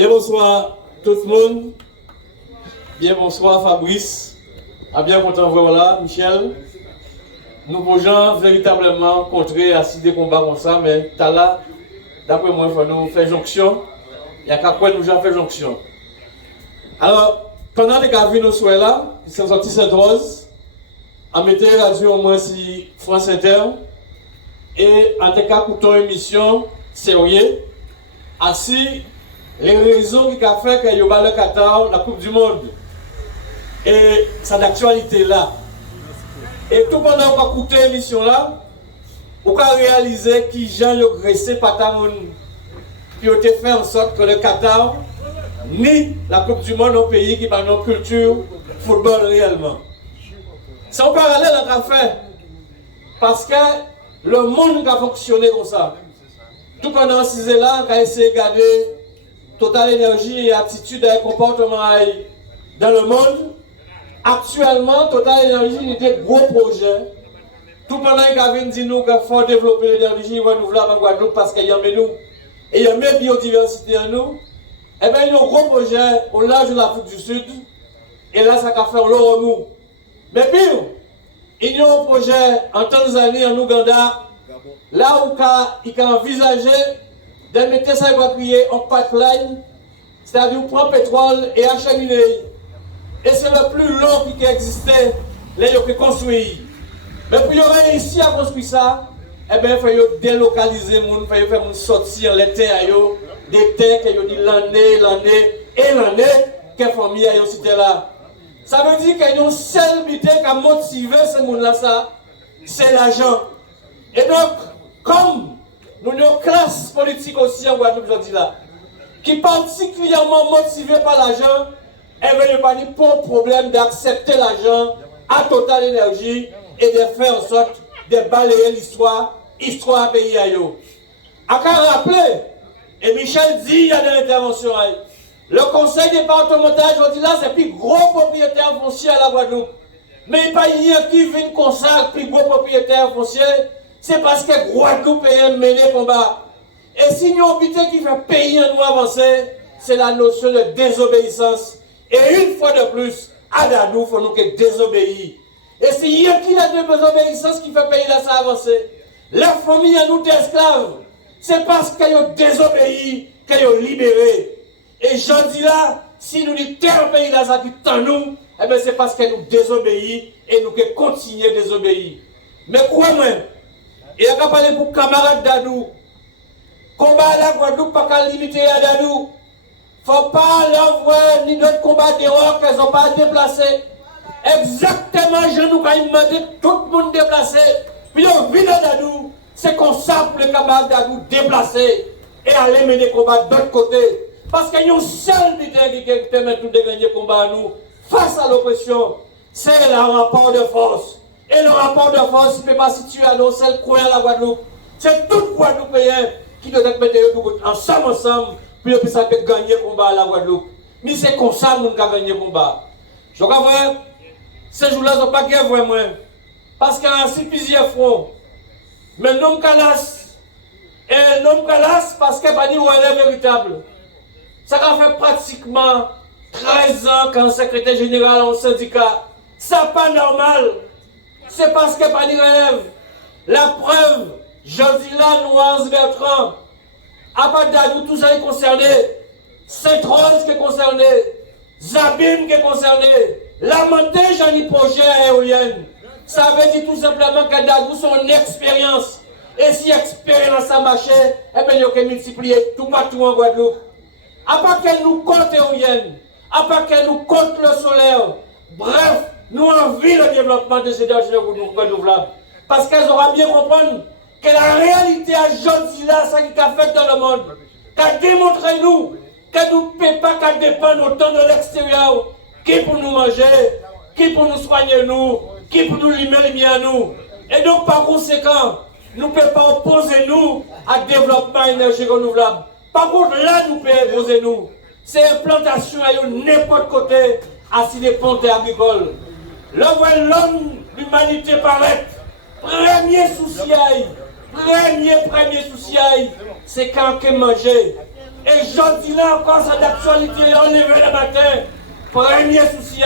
Bien bonsoir tout le monde. Bien bonsoir Fabrice. À bien content de voir là, Michel. Nous pouvons gens véritablement contrer à des combats comme ça, mais t'as là, d'après moi, il faut nous faire jonction. Il y a qu'à quoi nous faire jonction. Alors, pendant les gars nous soient là, ils sont sortis Sainte-Rose, en mettant radio au moins si France Inter, et en tout cas pour ton émission sérieuse, ainsi les raisons qui ont fait qu'il y a le Qatar, la Coupe du Monde, et ça d'actualité là. Et tout pendant qu'on a écouté l'émission là, on a réalisé que Jean a graissé par ta monde, qui ont fait en sorte que le Qatar, ni la Coupe du Monde au pays qui parle de culture, football réellement. C'est un parallèle à a fait, parce que le monde a fonctionné comme ça. Tout pendant 6 ans là, on a essayé de garder Total Énergie et attitude et comportement dans le monde. Actuellement, Total Énergie est un gros projet. Tout pendant qu'il dit nous qu'il faut développer l'énergie renouvelable en Guadeloupe parce qu'il y a nous et il y a même biodiversité en nous. Eh bien, il y a un gros projet au large de l'Afrique du Sud. Et là, ça va faire l'eau nous. Mais pire, il y a un projet en Tanzanie, en Ouganda, là où il a envisagé de mettre ça en pipeline, c'est-à-dire prendre pétrole et acheminer. Et c'est le plus long qui existait, là il a construit. Mais pour y avoir réussi à construire ça, eh bien, il faut délocaliser les gens, il faut faire sortir les terres, des terres qui ont dit l'année, que la famille a cité là. Ça veut dire qu'il y a une seule idée qui a motivé ces gens-là, c'est l'argent. Et donc, comme nous avons une classe politique aussi en Guadeloupe aujourd'hui là, qui est particulièrement motivée par l'argent, elle ne veut pas dire pour problème d'accepter l'argent à Total Énergie et de faire en sorte de balayer l'histoire pays à yo. À qu'à rappeler, et Michel dit il y a des interventions. Le conseil départemental aujourd'hui là, c'est le plus gros propriétaire foncier à la Guadeloupe. Mais il n'y a pas rien qui vient comme ça, le plus gros propriétaire foncier, c'est parce que Guadeloupe est mené combat. Et si nous habitons qui fait payer nous avancer, c'est la notion de désobéissance. Et une fois de plus, à nous, il faut nous désobéir. Et c'est il y a qui a de désobéissance qui fait payer là ça avancer. La famille à nous d'esclaves, c'est parce qu'ils ont désobéi, qu'ils ont libéré. Et j'en dis là, si nous disons tel pays là ça qui tend nous, eh bien c'est parce que nous désobéissons et nous continuons à désobéir. Mais quoi même, il y a qu'à parler pour camarades d'Adou. Combat à la Guadeloupe, pas qu'à limiter à Dadou. Il ne faut pas l'envoyer ni d'autres combats d'erreur qu'elles n'ont pas déplacés. Exactement, je nous ai demandé tout le monde déplacé. Puis on vit à Dadou, c'est qu'on sape le camarade d'Adou déplacé et aller mener des combats de l'autre côté. Parce qu'il y a une seule idée qui permet de gagner le combat à nous face à l'oppression, c'est le rapport de force. Et le rapport de force ne peut pas situer à nos seuls coins à la Guadeloupe. C'est tout Guadeloupéen qui doit être mettre ensemble, puis on ça peut gagner le combat à la Guadeloupe. Mais c'est comme ça que nous avons gagné le combat. Je crois que ces jours-là, ils n'ont pas gagné vraiment. Parce qu'il y a ainsi plusieurs fronts. Mais non Calas, et non Calas parce qu'il n'y a pas de relais véritable. Ça a fait pratiquement 13 ans qu'un secrétaire général en syndicat. Ça n'est pas normal. C'est parce qu'il n'y a pas de relève. La preuve, Josila Noise Bertrand, Abadadou, tout ça est concerné. Sainte-Rose qui est concerné. Zabim qui est concerné. Lamenté, j'en ai projet éolienne. Ça veut dire tout simplement que Dadou son expérience. Et si l'expérience a marché, eh bien, il y a qu'à multiplier tout partout en Guadeloupe. À part qu'elle nous compte éolienne, à part qu'elle nous compte le solaire. Bref, nous envie le développement de ces énergies renouvelables. Parce qu'elles auront bien compris que la réalité à aujourd'hui là, ça qui a fait dans le monde, qu'a démontré nous que nous ne pouvons pas qu'à dépendre autant de l'extérieur, qui pour nous manger, qui pour nous soigner nous, qui pour nous limer les miens nous. Et donc par conséquent, nous ne pouvons pas opposer nous à développement énergie renouvelable. Par contre là, nous pouvons opposer nous. C'est implantation à n'importe côté à si des ponts agricoles. Là où l'homme, l'humanité paraît, premier souci, c'est quand on manger. Et je dis là encore, c'est d'actualité, on est le matin. Premier souci,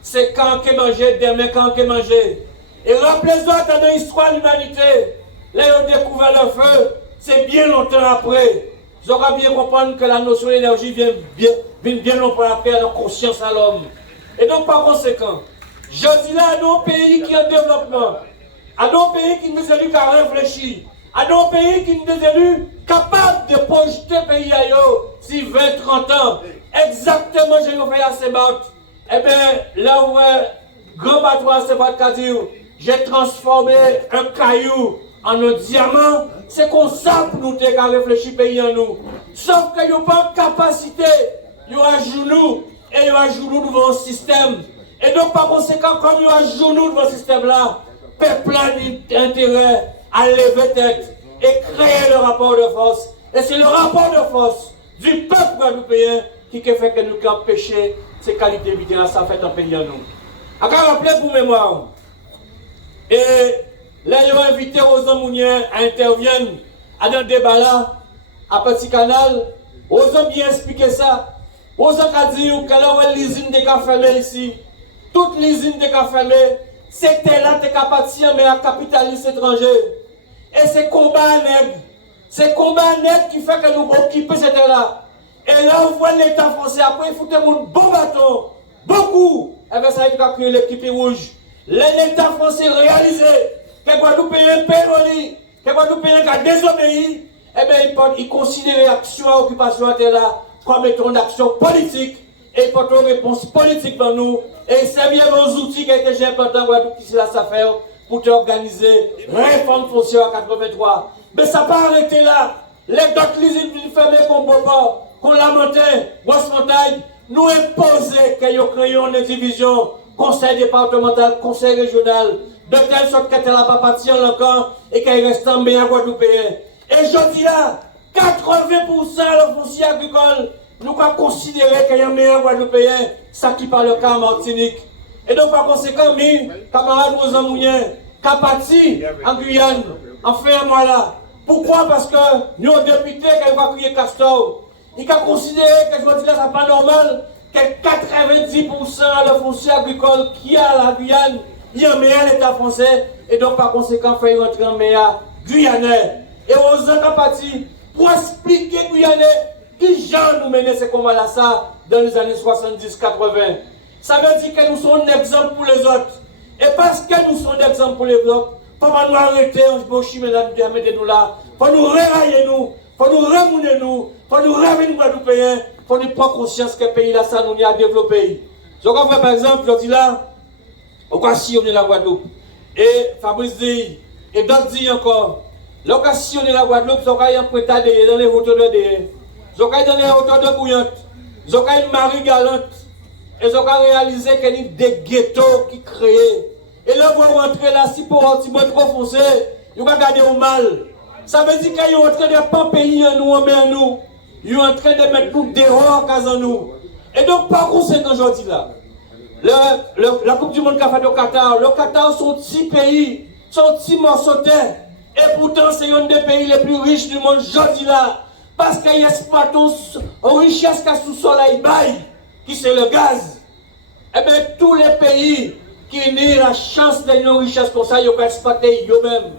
c'est quand on manger, demain quand on manger. Et rappelez-vous, dans l'histoire de l'humanité, là, ils ont découvert le feu, c'est bien longtemps après. Vous aurez bien comprendre que la notion d'énergie vient bien longtemps après la conscience à l'homme. Et donc, par conséquent, je dis là à nos pays qui ont développement, à nos pays qui nous élus qu'à réfléchir, à nos pays qui nous élus capables de projeter le pays à eux, si 20-30 ans, exactement, je vais faire à Sebat. Eh bien, là où grand bateau à Sebat Kadir, j'ai transformé un caillou en un diamant, c'est comme ça pour nous qu'à réfléchir pays en nous. Sauf qu'il n'y a pas de capacité, il y a un genou, et il y a un genou devant le système. Et donc, par conséquent, comme il y a un genou devant le système-là, peuple a intérêt à lever tête et créer le rapport de force. Et c'est le rapport de force du peuple guadeloupéen qui fait que nous avons empêché ces qualités vitales, ça fait un pays en nous. À rappeler pour mémoire, et là, ils ont invité Rosan Mounier à intervenir à un débat là, à Petit Canal. Rosan bien expliqué ça. Rosan a dit que là, l'usine de café ici, toute l'usine de café, c'était là qui appartient mais à capitaliste étranger. Et c'est combat net. C'est combat net qui fait que nous occupons cette terre-là. Et là, on voit l'État français, après, il faut que mon bon bâton, beaucoup. Et bien, ça a créé l'équipe rouge. L'État français réalisé que Guadeloupéen pénoli, que Guadeloupéen a désobéi, eh bien, il considère l'action à occupation à terre là comme étant une action politique. Et il porte une réponse politique dans nous. Et c'est bien nos outils qui ont été importants dans Guadeloupe qui s'est faire pour organiser réforme foncière à 83. Mais ça n'a pas arrêté là. Les d'autres usines viennent fermer qu'on ne peut pas, qu'on lamentait, Grosse-Montagne, nous imposer qu'ils créent une division, conseil départemental, conseil régional, de telle sorte qu'elle n'a pas parti encore et qu'elle reste en meilleur Guadeloupéen. Et je dis là, 80% de foncier agricole, nous avons considéré qu'il y a un meilleur Guadeloupéen, ça qui parle le cas en Martinique. Et donc par conséquent, mes camarades Rosan Mounier, Kapati en Guyane, en fait un mois là. Pourquoi? Parce que nous, députés, qui va crier Castor, il a considéré que je dis là, ça n'est pas normal que 90% de foncier agricole qui a à la Guyane, il y a un meilleur État français, et donc par conséquent, il faut rentrer en meilleur Guyanais. Et Rosan Kapati, pour expliquer Guyanais, qui genre nous mener ces combats-là, ça, dans les années 70-80. Ça veut dire que nous sommes un exemple pour les autres. Et parce que nous sommes un exemple pour les autres, il faut pas nous arrêter, on se bouche, mais là, nous là. Il faut nous rérailler, nous. Il faut nous remouner, nous. Il faut nous ramener, nous, Guadeloupéens. Il faut nous prendre conscience que le pays là, ça nous a développé. Je vois, par exemple, je dis là, on va sillonner la Guadeloupe. Et Fabrice dit, et d'autres disent encore, là, on va sillonner la Guadeloupe, on va y emprunter dans les hauteurs de derrière. Ils ont dans les hauteurs de Bouillante, ils ont une marée galante, ils ont réalisé qu'il y a des ghettos qui créent. Et là, vous rentrez là, si pour un petit peu trop foncé, ils vont garder au mal. Ça veut dire qu'ils sont en train de ne pas payer à nous, en nous. Ils sont en train de mettre tout dehors en nous. Et donc, par conséquent, aujourd'hui là, la Coupe du Monde qu'a fait au Qatar, le Qatar, son petit pays, son petit morceau de terre. Et pourtant, c'est un des pays les plus riches du monde, aujourd'hui là. Parce qu'il y a une richesse qui est sous le soleil, qui c'est le gaz. Eh bien, tous les pays qui ont la chance d'avoir une richesse comme ça, ils ont exploité eux-mêmes.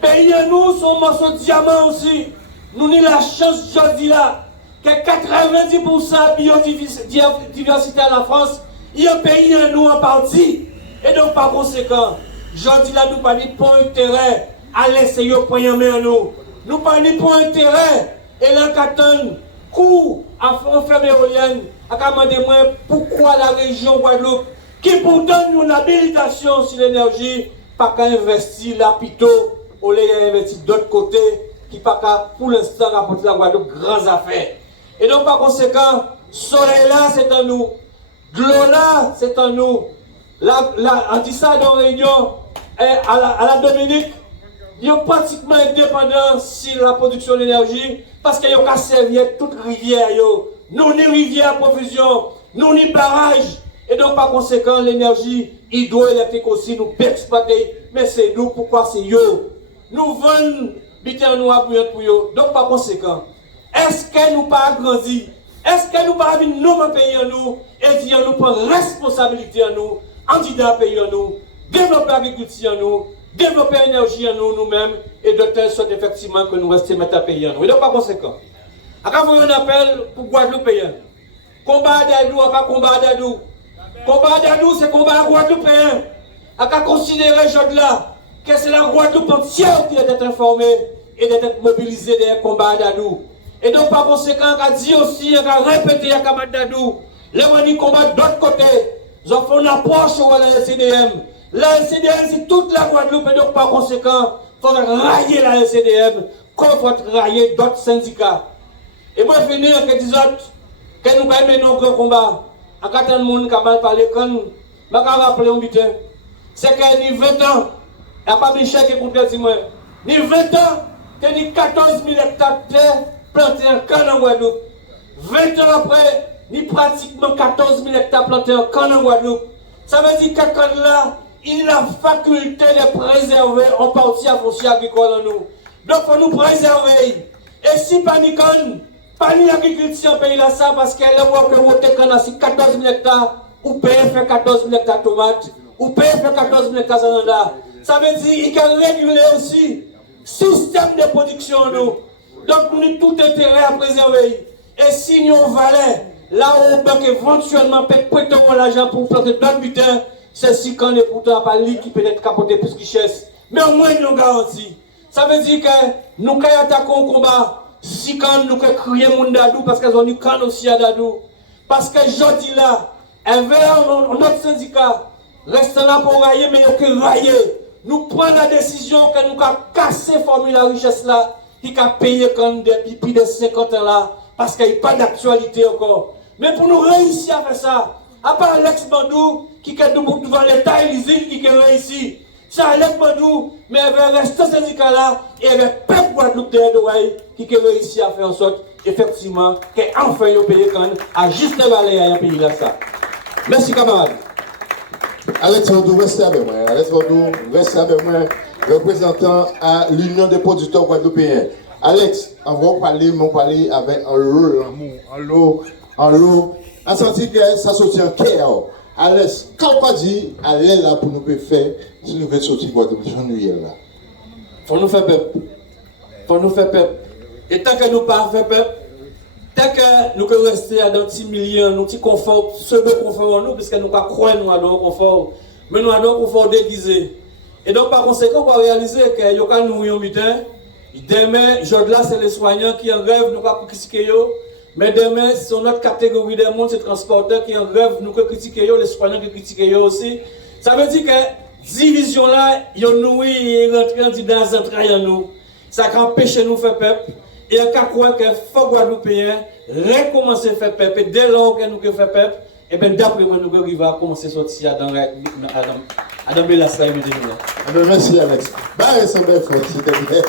Pays à nous sont morceaux de diamant aussi. Nous avons la chance aujourd'hui là, que 90% de biodiversité à la France, il y a un pays à nous en partie. Et donc, par conséquent, aujourd'hui là, nous ne parlons pas intérêt à laisser eux prendre main à nous. Nous ne parlons pas intérêt. Et là, quand coup à fond ferme éolienne, à demander moi pourquoi la région Guadeloupe, qui pourtant nous une habilitation sur l'énergie, pas qu'à investir là plutôt, au lieu d'investir d'autre côté, qui pas qu'à pour l'instant rapporter la Guadeloupe grandes affaires. Et donc par conséquent, soleil là c'est en nous, de l'eau là c'est en nous. On dit ça dans la réunion à la Dominique. Ils sont pratiquement indépendants sur la production d'énergie parce qu'ils ont qu'à servir toute rivière. Nous ni rivière à profusion, nous ni barrage. Et donc par conséquent, l'énergie hydroélectrique aussi nous peut exploiter. Mais c'est nous, pourquoi c'est eux? Nous vendons biter nous à pour eux. Donc par conséquent, est-ce que nous pas grandi? Est-ce que nous pas venir nous pays en nous et dire nous prendre responsabilité en nous, candidat pays en nous, développer l'agriculture en nous, développer l'énergie en nous, nous-mêmes, et de telle sorte effectivement que nous restions mettre à pays en nous. Et donc par conséquent, quand vous avez un appel pour Guadeloupéen, combat d'Adou, pas combat d'Adou. Combat d'Adou, c'est combat Guadeloupéen. À considérer aujourd'hui là que c'est la Guadeloupe entière qui doit être informée et d'être mobilisée dans le combat d'Adou. Et donc par conséquent, on a dit aussi, on a répété à combat d'Adou, les gens combat d'autre côté, ils ont fait une approche à la LCDM. La LCDM, c'est toute la Guadeloupe, et donc par conséquent, il faut railler la LCDM, comme il faut railler d'autres syndicats. Et moi, je finis avec des autres, que nous pas menons un combat. En cas de monde qui a mal parlé, quand je vais rappeler un butin, c'est qu'il y a 20 ans, il n'y a pas Michel qui contredit moi. Il y a 20 ans, qu'il y a 14 000 hectares de terre plantés en canne en Guadeloupe. 20 ans après, il y a pratiquement 14 000 hectares plantés en canne en Guadeloupe. Ça veut dire que canne là, il a la faculté de préserver en partie la foncier agricole en nous. Donc, il faut nous préserver. Et si pas ni canne, pas ni agriculture en pays là, ça, parce qu'elle est que vous avez 14 000 hectares, ou payez faire 14 000 hectares de tomates, ou payez faire 14 000 hectares d'ananda. Ça veut dire qu'il faut réguler aussi le système de production en nous. Donc, nous avons tout intérêt à préserver. Et si nous valait, là où on peut éventuellement prêter l'argent pour planter d'autres butins, c'est si quand est pourtant pas lui qui peut être capoté plus richesse. Mais au moins, nous garantit. Ça veut dire que nous avons attaqué au combat. Si quand nous avons crié mon dadou, parce qu'ils ont eu quand aussi à dadou. Parce que je dis là, notre syndicat reste là pour railler, mais il faut railler. Nous prenons la décision que nous avons cassé la formule la richesse là, qui a payé quand depuis plus de 50 ans là, parce qu'il n'y a pas d'actualité encore. Mais pour nous réussir à faire ça, à part Alex Bandou, qui est devant l'État et l'usine qui a réussi, c'est Alex Bandou, mais avec le reste syndicat là, et avec le peuple Guadeloupe qui a réussi à faire en sorte, effectivement, qu'enfin il paye quand même à juste valer à un pays là ça. Merci camarades. Alex Bandou, restez avec moi. Alex Bandou, restez avec moi, représentant à l'Union des producteurs guadeloupéens. Alex, on va parler avec un lot, on senti que ça sortit en chaos. Alex, quand on dit, allez là pour nous faire, si nous voulons sortir Guadeloupe, nous y là. Faut nous faire peuple. Faut nous faire peuple. Et tant que nous ne pas faire peuple, tant que nous pouvons rester à dans 10 millions, nous petit confort, pseudo-confort en nous, puisque nous ne croyons pas dans le confort, mais nous avons un confort déguisé. Et donc par conséquent, on va réaliser que nous avons un butin. Demain, là, c'est les soignants qui en rêvent, nous ne pouvons pas critiquer. Mais demain, c'est notre catégorie de monde, c'est les transporteurs qui en rêvent, nous pouvons critiquer, les soignants qui critiquent aussi. Ça veut dire que division là, ils ont nourri et rentré dans les entrailles en nous. Ça empêche nous de faire peuple. Et on croit que faut Guadeloupéens recommencer à faire peuple. Et dès lors que nous faisons peuple, et bien d'après moi, nous arrivons à commencer à sortir dans la salle. Merci Alex. Bah, ça va être fort, s'il te plaît.